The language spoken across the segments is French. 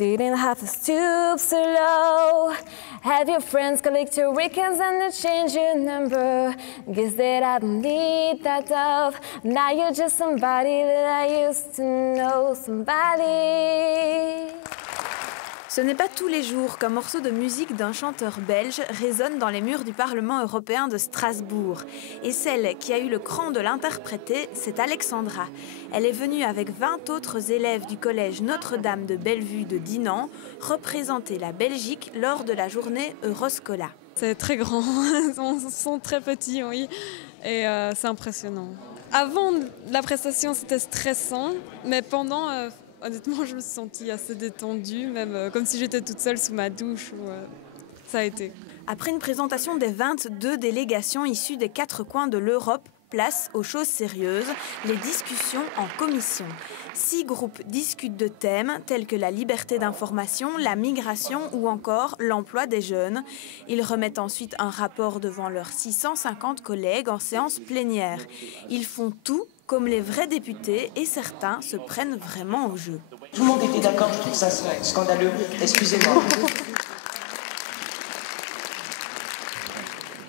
Didn't have to stoop so low. Have your friends collect your weekends and they change your number. Guess that I don't need that love. Now you're just somebody that I used to know. Somebody. Ce n'est pas tous les jours qu'un morceau de musique d'un chanteur belge résonne dans les murs du Parlement européen de Strasbourg. Et celle qui a eu le cran de l'interpréter, c'est Alexandra. Elle est venue avec 20 autres élèves du collège Notre-Dame de Bellevue de Dinan représenter la Belgique lors de la journée Euroscola. C'est très grand, ils sont très petits, oui, et c'est impressionnant. Avant la prestation, c'était stressant, mais pendant... honnêtement, je me suis sentie assez détendue, même comme si j'étais toute seule sous ma douche. Ça a été. Après une présentation des 22 délégations issues des 4 coins de l'Europe, place aux choses sérieuses, les discussions en commission. 6 groupes discutent de thèmes tels que la liberté d'information, la migration ou encore l'emploi des jeunes. Ils remettent ensuite un rapport devant leurs 650 collègues en séance plénière. Ils font tout comme les vrais députés, et certains se prennent vraiment au jeu. Tout le monde était d'accord, je trouve ça scandaleux. Excusez-moi.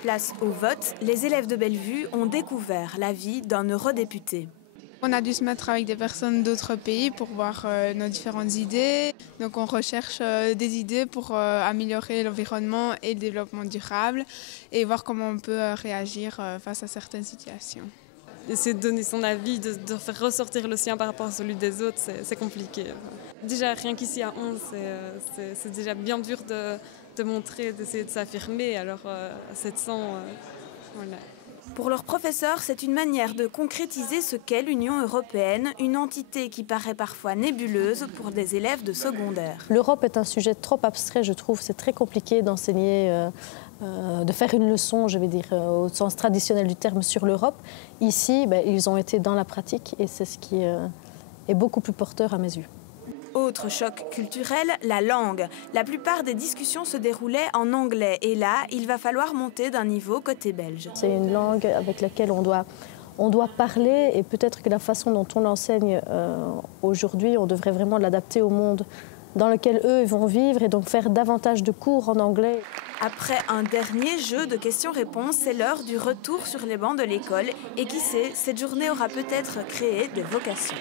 Place au vote, les élèves de Bellevue ont découvert la vie d'un eurodéputé. On a dû se mettre avec des personnes d'autres pays pour voir nos différentes idées. Donc on recherche des idées pour améliorer l'environnement et le développement durable et voir comment on peut réagir face à certaines situations. Essayer de donner son avis, de faire ressortir le sien par rapport à celui des autres, c'est compliqué. Déjà, rien qu'ici à 11, c'est déjà bien dur de montrer, d'essayer de s'affirmer. Alors à 700, voilà. Pour leurs professeurs, c'est une manière de concrétiser ce qu'est l'Union européenne, une entité qui paraît parfois nébuleuse pour des élèves de secondaire. L'Europe est un sujet trop abstrait, je trouve. C'est très compliqué d'enseigner, de faire une leçon, je vais dire, au sens traditionnel du terme, sur l'Europe. Ici, ils ont été dans la pratique et c'est ce qui est beaucoup plus porteur à mes yeux. Autre choc culturel, la langue. La plupart des discussions se déroulaient en anglais et là, il va falloir monter d'un niveau côté belge. C'est une langue avec laquelle on doit parler et peut-être que la façon dont on l'enseigne aujourd'hui, on devrait vraiment l'adapter au monde dans lequel eux vont vivre et donc faire davantage de cours en anglais. Après un dernier jeu de questions-réponses, c'est l'heure du retour sur les bancs de l'école et qui sait, cette journée aura peut-être créé des vocations.